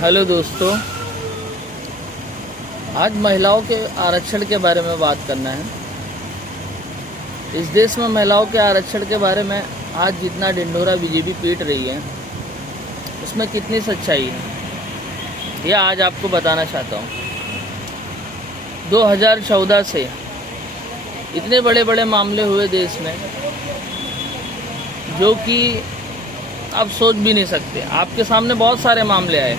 Hello दोस्तों, आज महिलाओं के आरक्षण के बारे में बात करना है। इस देश में महिलाओं के आरक्षण के बारे में आज जितना ढिंढोरा बीजेपी पीट रही है, उसमें कितनी सच्चाई है, यह आज आपको बताना चाहता हूँ। 2014 से इतने बड़े बड़े मामले हुए देश में जो कि आप सोच भी नहीं सकते। आपके सामने बहुत सारे मामले आए,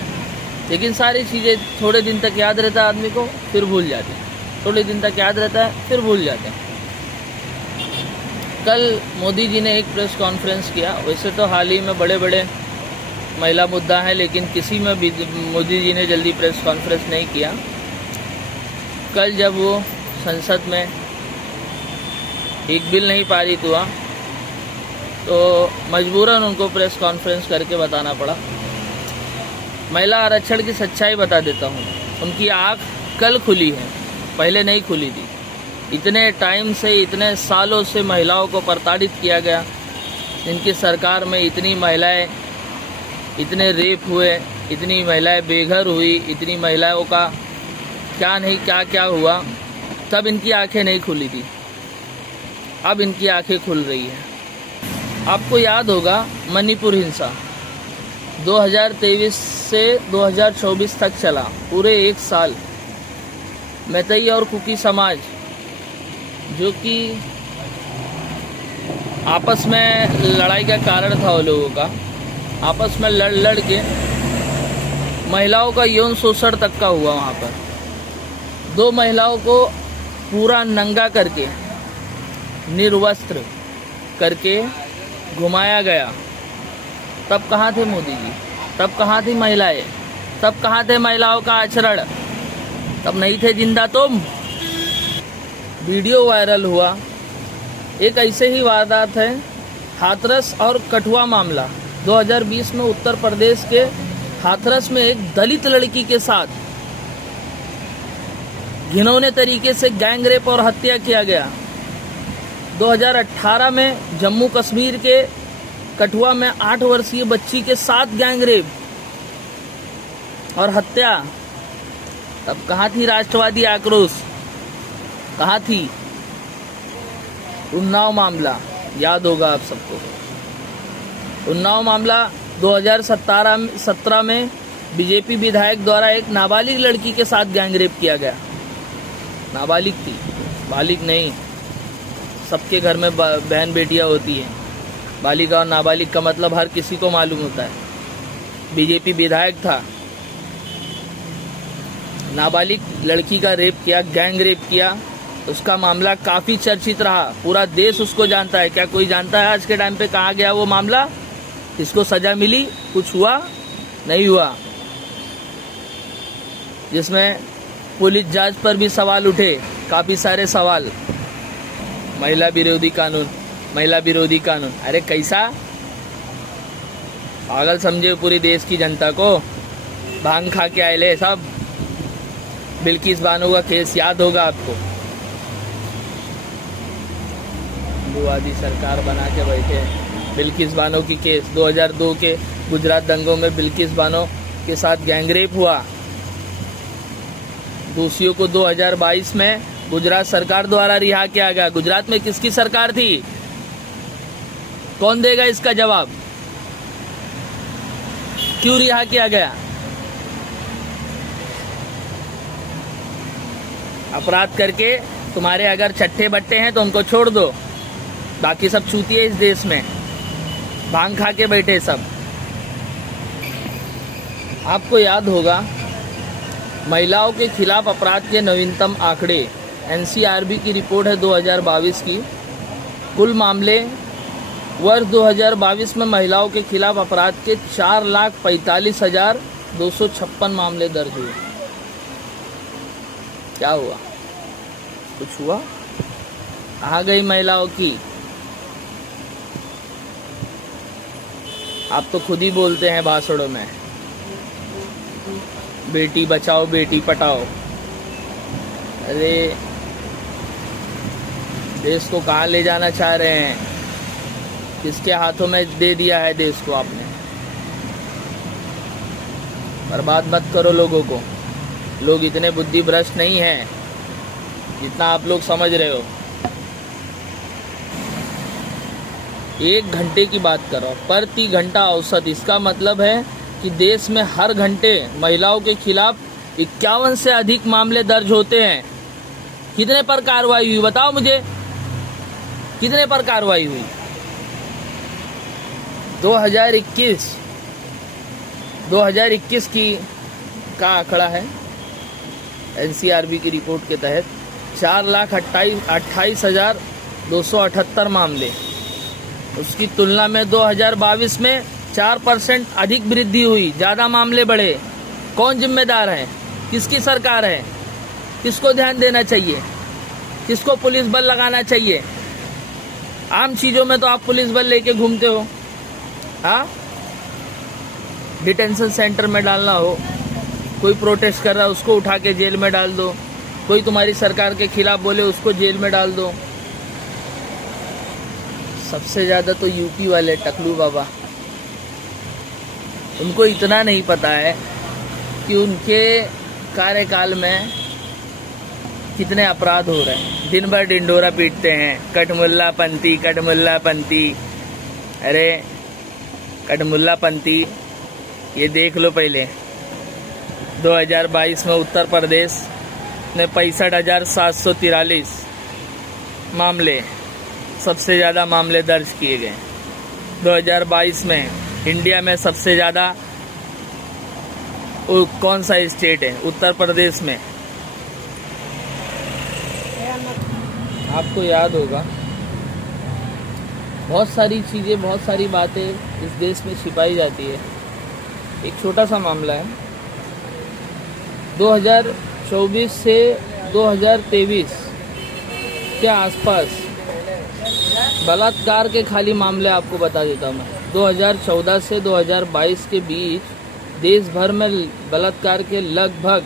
लेकिन सारी चीज़ें थोड़े दिन तक याद रहता है आदमी को, फिर भूल जाते हैं। थोड़े दिन तक याद रहता है, फिर भूल जाते हैं। कल मोदी जी ने एक प्रेस कॉन्फ्रेंस किया। वैसे तो हाल ही में बड़े बड़े महिला मुद्दा है, लेकिन किसी में भी मोदी जी ने जल्दी प्रेस कॉन्फ्रेंस नहीं किया। कल जब वो संसद में एक बिल नहीं पारित हुआ, तो मजबूरन उनको प्रेस कॉन्फ्रेंस करके बताना पड़ा। महिला आरक्षण की सच्चाई बता देता हूँ। उनकी आँख कल खुली है, पहले नहीं खुली थी। इतने टाइम से, इतने सालों से महिलाओं को प्रताड़ित किया गया। इनकी सरकार में इतनी महिलाएं, इतने रेप हुए, इतनी महिलाएं बेघर हुई, इतनी महिलाओं का क्या नहीं क्या क्या हुआ, तब इनकी आंखें नहीं खुली थी। अब इनकी आंखें खुल रही है। आपको याद होगा मणिपुर हिंसा 2023 से 2024 तक चला, पूरे एक साल। मैतई और कुकी समाज जो कि आपस में लड़ाई का कारण था, वो लोगों का आपस में लड़ के महिलाओं का यौन शोषण तक का हुआ। वहाँ पर 2 महिलाओं को पूरा नंगा करके, निर्वस्त्र करके घुमाया गया। तब कहाँ थे मोदी जी? तब कहाँ थी महिलाएं? तब कहाँ थे महिलाओं का आचरण? तब नहीं थे जिंदा तुम। वीडियो वायरल हुआ। एक ऐसे ही वारदात है, हाथरस और कठुआ मामला। 2020 में उत्तर प्रदेश के हाथरस में एक दलित लड़की के साथ घिनौने तरीके से गैंग रेप और हत्या किया गया। 2018 में जम्मू कश्मीर के कठुआ में 8 वर्षीय बच्ची के साथ गैंग रेप और हत्या। तब कहाँ थी राष्ट्रवादी आक्रोश? कहाँ थी? उन्नाव मामला याद होगा आप सबको। उन्नाव मामला 2017 में बीजेपी विधायक द्वारा एक नाबालिग लड़की के साथ गैंग रेप किया गया। नाबालिग थी, बालिग नहीं। सबके घर में बहन बेटियां होती हैं। बालिका और नाबालिग का मतलब हर किसी को मालूम होता है। बीजेपी विधायक था, नाबालिग लड़की का रेप किया, गैंग रेप किया। उसका मामला काफी चर्चित रहा, पूरा देश उसको जानता है। क्या कोई जानता है आज के टाइम पे कहाँ गया वो मामला? किसको सजा मिली? कुछ हुआ? नहीं हुआ। जिसमें पुलिस जांच पर भी सवाल उठे, काफी सारे सवाल। महिला विरोधी कानून, महिला विरोधी कानून। अरे कैसा पागल समझे पूरी देश की जनता को? भांग खा के आए सब। बिल्किस बानो का केस याद होगा आपको। हिंदूवादी सरकार बना के बैठे। बिल्किस बानो की केस 2002 के गुजरात दंगों में बिल्किस बानो के साथ गैंगरेप हुआ। दोषियों को 2022 में गुजरात सरकार द्वारा रिहा किया गया। गुजरात में किसकी सरकार थी? कौन देगा इसका जवाब? क्यों रिहा किया गया? अपराध करके तुम्हारे अगर चट्टे बट्टे हैं तो उनको छोड़ दो, बाकी सब चूतिए इस देश में, भांग खा के बैठे सब। आपको याद होगा महिलाओं के खिलाफ अपराध के नवीनतम आंकड़े, एनसीआरबी की रिपोर्ट है 2022 की। कुल मामले वर्ष 2022 में महिलाओं के खिलाफ अपराध के 4,45,256 मामले दर्ज हुए। क्या हुआ? कुछ हुआ? कहाँ गई महिलाओं की? आप तो खुद ही बोलते हैं भाषणों में, बेटी बचाओ बेटी पढ़ाओ। अरे देश को कहाँ ले जाना चाह रहे हैं? किसके हाथों में दे दिया है देश को आपने? बर्बाद मत करो लोगों को। लोग इतने बुद्धि भ्रष्ट नहीं हैं जितना आप लोग समझ रहे हो। 1 घंटे की बात करो, प्रति घंटा औसत, इसका मतलब है कि देश में हर घंटे महिलाओं के खिलाफ 51 से अधिक मामले दर्ज होते हैं। कितने पर कार्रवाई हुई बताओ मुझे, कितने पर कार्रवाई हुई? 2021 का आंकड़ा है एनसीआरबी की रिपोर्ट के तहत 4,28,278 मामले। उसकी तुलना में 2022 में 4% अधिक वृद्धि हुई, ज़्यादा मामले बढ़े। कौन जिम्मेदार है? किसकी सरकार है? किसको ध्यान देना चाहिए? किसको पुलिस बल लगाना चाहिए? आम चीज़ों में तो आप पुलिस बल लेके घूमते हो। हाँ, डिटेंशन सेंटर में डालना हो, कोई प्रोटेस्ट कर रहा है उसको उठा के जेल में डाल दो, कोई तुम्हारी सरकार के खिलाफ बोले उसको जेल में डाल दो। सबसे ज़्यादा तो यूपी वाले टकलू बाबा, उनको इतना नहीं पता है कि उनके कार्यकाल में कितने अपराध हो रहे हैं। दिन भर डिंडोरा पीटते हैं, कटमुल्ला पंथी, कटमुल्ला पंथी। अरे कटमुल्ला पंथी, ये देख लो पहले 2022 में उत्तर प्रदेश में 65,743 मामले, सबसे ज़्यादा मामले दर्ज किए गए। 2022 में इंडिया में सबसे ज़्यादा कौन सा स्टेट है? उत्तर प्रदेश में। आपको याद होगा बहुत सारी चीज़ें, बहुत सारी बातें इस देश में छिपाई जाती है। एक छोटा सा मामला है, 2024 से 2023 के आसपास बलात्कार के खाली मामले आपको बता देता हूँ मैं। 2014 से 2022 के बीच देश भर में बलात्कार के लगभग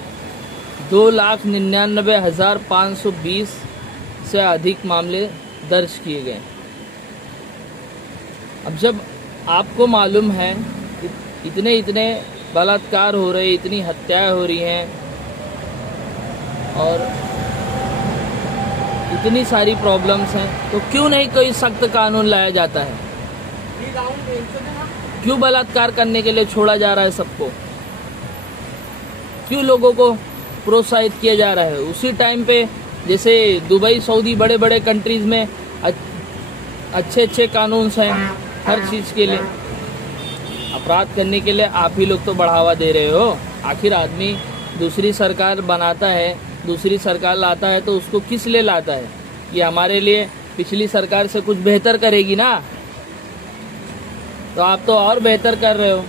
2,99,520 से अधिक मामले दर्ज किए गए। अब जब आपको मालूम है इतने बलात्कार हो रहे, इतनी हत्याएं हो रही हैं और इतनी सारी प्रॉब्लम्स हैं, तो क्यों नहीं कोई सख्त कानून लाया जाता है? क्यों बलात्कार करने के लिए छोड़ा जा रहा है सबको? क्यों लोगों को प्रोत्साहित किया जा रहा है? उसी टाइम पे जैसे दुबई, सऊदी, बड़े बड़े कंट्रीज़ में अच्छे कानून हैं हर चीज़ के लिए। अपराध करने के लिए आप ही लोग तो बढ़ावा दे रहे हो। आखिर आदमी दूसरी सरकार बनाता है, दूसरी सरकार लाता है, तो उसको किस लिए लाता है? कि हमारे लिए पिछली सरकार से कुछ बेहतर करेगी ना। तो आप तो और बेहतर कर रहे हो,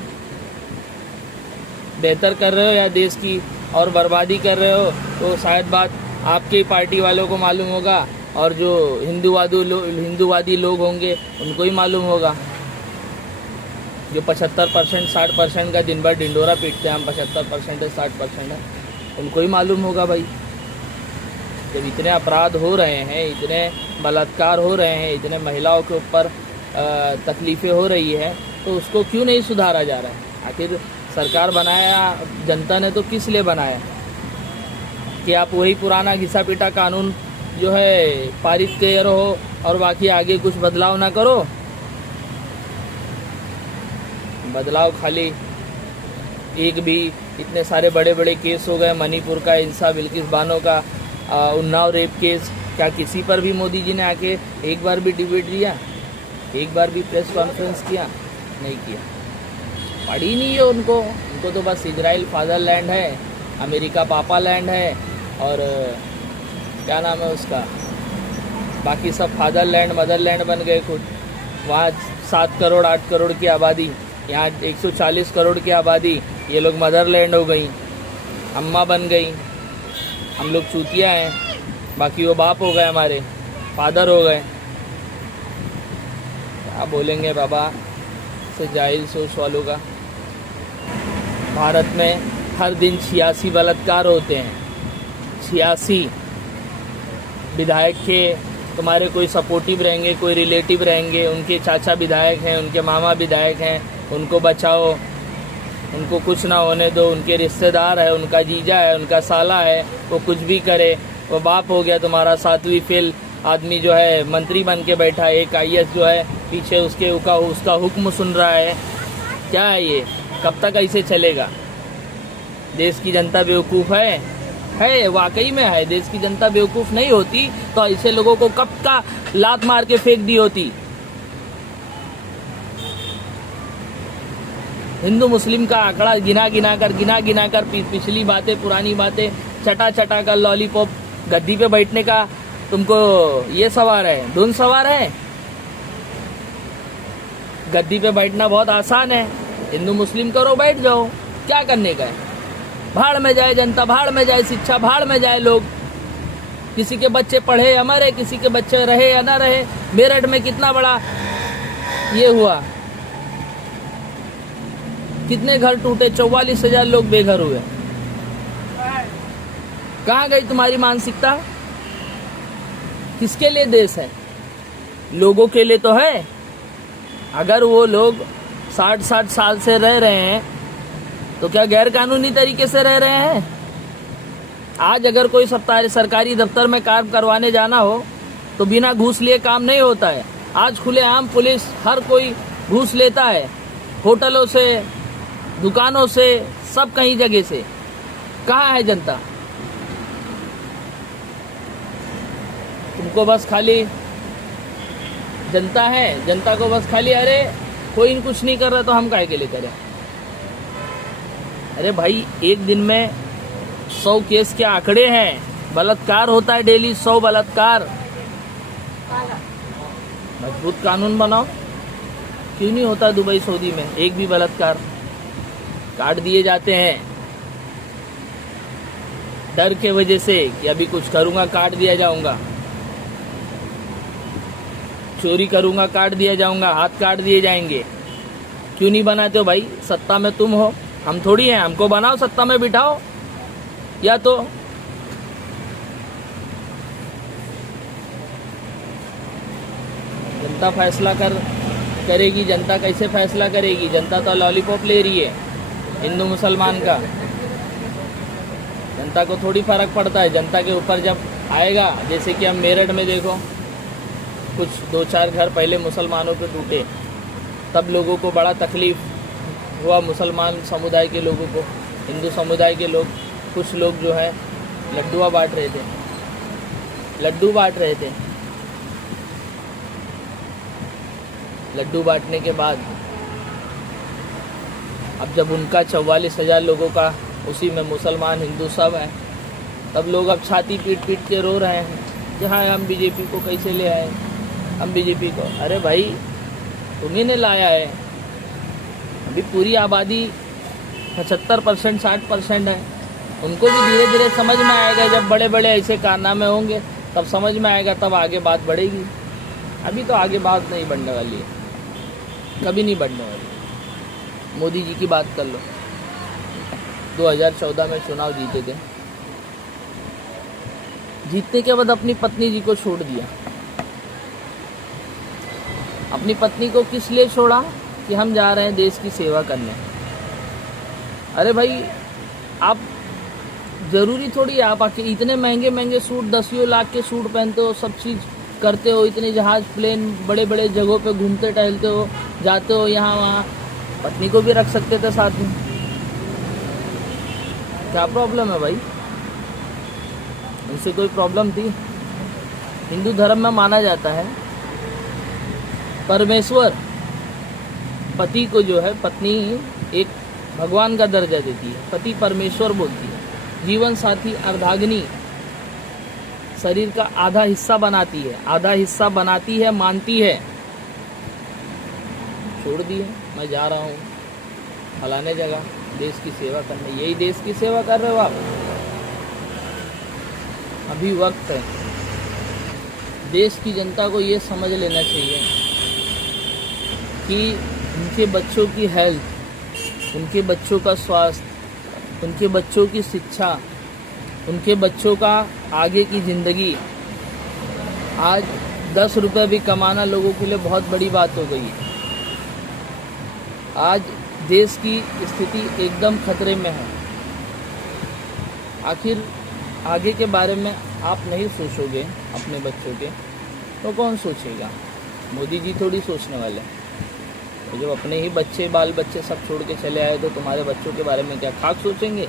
या देश की और बर्बादी कर रहे हो। तो शायद बात आपकी पार्टी वालों को मालूम होगा, और जो हिंदूवादी लोग होंगे उनको ही मालूम होगा। जो 75% 60% का दिन भर डिंडोरा पीटते हैं, हम 75% है 60% है, उनको ही मालूम होगा भाई। जब इतने अपराध हो रहे हैं, इतने बलात्कार हो रहे हैं, इतने महिलाओं के ऊपर तकलीफ़ें हो रही है, तो उसको क्यों नहीं सुधारा जा रहा है? आखिर सरकार बनाया जनता ने तो किस लिए बनाया? कि आप वही पुराना घिसा पीटा कानून जो है पारित किए रहो और बाकी आगे कुछ बदलाव ना करो। बदलाव खाली एक भी, इतने सारे बड़े बड़े केस हो गए, मणिपुर का, इंसा बिल्किस बानो का, उन्नाव रेप केस, क्या किसी पर भी मोदी जी ने आके एक बार भी डिबेट दिया? एक बार भी प्रेस कॉन्फ्रेंस किया? नहीं किया। पड़ी नहीं है उनको तो बस इजराइल फादरलैंड है, अमेरिका पापा लैंड है, और क्या नाम है उसका, बाकी सब फादरलैंड मदरलैंड बन गए खुद। वहाँ 7 करोड़ 8 करोड़ की आबादी, यहाँ 140 करोड़ की आबादी, ये लोग मदरलैंड हो गई, अम्मा बन गई। हम लोग चूतिया हैं, बाकी वो बाप हो गए, हमारे फादर हो गए। क्या बोलेंगे बाबा से जाहिल सोच वालों का। भारत में हर दिन 86 बलात्कार होते हैं। 86 विधायक के तुम्हारे कोई सपोर्टिव रहेंगे, कोई रिलेटिव रहेंगे, उनके चाचा विधायक हैं, उनके मामा विधायक हैं, उनको बचाओ, उनको कुछ ना होने दो, उनके रिश्तेदार है, उनका जीजा है, उनका साला है, वो कुछ भी करे, वो बाप हो गया तुम्हारा 7वीं फेल आदमी जो है मंत्री बन के बैठा है, एक IAS जो है पीछे उसका हुक्म सुन रहा है। क्या है ये? कब तक ऐसे चलेगा? देश की जनता बेवकूफ़ है, वाकई में है। देश की जनता बेवकूफ़ नहीं होती तो ऐसे लोगों को कब का लात मार के फेंक दी होती। हिंदू मुस्लिम का आंकड़ा गिना गिना कर पिछली बातें, पुरानी बातें चटा कर लॉलीपॉप गद्दी पे बैठने का तुमको ये सवार है, धुन सवार है। गद्दी पे बैठना बहुत आसान है, हिंदू मुस्लिम करो, बैठ जाओ, क्या करने का है? भाड़ में जाए जनता, भाड़ में जाए शिक्षा, भाड़ में जाए लोग। किसी के बच्चे पढ़े या मरे, किसी के बच्चे रहे या ना रहे। मेरठ में कितना बड़ा ये हुआ, कितने घर टूटे, 44,000 लोग बेघर हुए। कहाँ गई तुम्हारी मानसिकता? किसके लिए देश है? लोगों के लिए तो है। अगर वो लोग 60 साल से रह रहे हैं तो क्या गैर कानूनी तरीके से रह रहे हैं? आज अगर कोई सरकारी दफ्तर में काम करवाने जाना हो तो बिना घूस लिए काम नहीं होता है। आज खुलेआम पुलिस हर कोई घूस लेता है, होटलों से, दुकानों से, सब कहीं जगह से। कहाँ है जनता? तुमको बस खाली जनता है, जनता को बस खाली अरे कोई कुछ नहीं कर रहा तो हम काहे के लिए करें। अरे भाई, एक दिन में 100 केस के आंकड़े हैं, बलात्कार होता है डेली, 100 बलात्कार। मजबूत कानून बनाओ। क्यों नहीं होता दुबई सऊदी में एक भी बलात्कार? काट दिए जाते हैं डर के वजह से कि अभी कुछ करूंगा काट दिया जाऊंगा, चोरी करूंगा काट दिया जाऊंगा, हाथ काट दिए जाएंगे। क्यों नहीं बनाते हो भाई? सत्ता में तुम हो, हम थोड़ी हैं। हमको बनाओ, सत्ता में बिठाओ। या तो जनता फैसला करेगी। जनता कैसे फैसला करेगी? जनता तो लॉलीपॉप ले रही है हिंदू मुसलमान का। जनता को थोड़ी फर्क पड़ता है। जनता के ऊपर जब आएगा, जैसे कि हम मेरठ में देखो, कुछ 2-4 घर पहले मुसलमानों पे टूटे, तब लोगों को बड़ा तकलीफ हुआ, मुसलमान समुदाय के लोगों को। हिंदू समुदाय के लोग, कुछ लोग जो है लड्डुआ बांट रहे थे, लड्डू बांट रहे थे। लड्डू बांटने के बाद अब जब उनका 44,000 लोगों का, उसी में मुसलमान हिंदू सब है, तब लोग अब छाती पीट के रो रहे हैं कि हाँ, हम बीजेपी को कैसे ले आए, हम बीजेपी को। अरे भाई, तुम्ही ने लाया है। अभी पूरी आबादी 75% 60% है। उनको भी धीरे धीरे समझ में आएगा। जब बड़े बड़े ऐसे कारनामे होंगे तब समझ में आएगा, तब आगे बात बढ़ेगी। अभी तो आगे बात नहीं बढ़ने वाली है, कभी नहीं बढ़ने वाली। मोदी जी की बात कर लो, 2014 में चुनाव जीते थे, जीतने के बाद अपनी पत्नी जी को छोड़ दिया। अपनी पत्नी को किस लिए छोड़ा? कि हम जा रहे हैं देश की सेवा करने। अरे भाई, आप जरूरी थोड़ी आप आके इतने महंगे महंगे सूट, 10 लाख के सूट पहनते हो, सब चीज़ करते हो, इतने जहाज प्लेन बड़े बड़े जगहों पे घूमते टहलते हो, जाते हो यहाँ वहाँ, पत्नी को भी रख सकते थे साथ में। क्या प्रॉब्लम है भाई? उनसे कोई प्रॉब्लम थी? हिंदू धर्म में माना जाता है परमेश्वर पति को जो है, पत्नी एक भगवान का दर्जा देती है, पति परमेश्वर बोलती है, जीवन साथी अर्धांगिनी, शरीर का आधा हिस्सा बनाती है, आधा हिस्सा बनाती है, मानती है। छोड़ दिए, मैं जा रहा हूँ फलाने जगह देश की सेवा करने। यही देश की सेवा कर रहे हो आप? अभी वक्त है। देश की जनता को ये समझ लेना चाहिए कि उनके बच्चों की हेल्थ, उनके बच्चों का स्वास्थ्य, उनके बच्चों की शिक्षा, उनके बच्चों का आगे की ज़िंदगी, आज 10 रुपये भी कमाना लोगों के लिए बहुत बड़ी बात हो गई है। आज देश की स्थिति एकदम खतरे में है। आखिर आगे के बारे में आप नहीं सोचोगे अपने बच्चों के, तो कौन सोचेगा? मोदी जी थोड़ी सोचने वाले हैं। तो जब अपने ही बच्चे बाल बच्चे सब छोड़ के चले आए तो तुम्हारे बच्चों के बारे में क्या खाक सोचेंगे?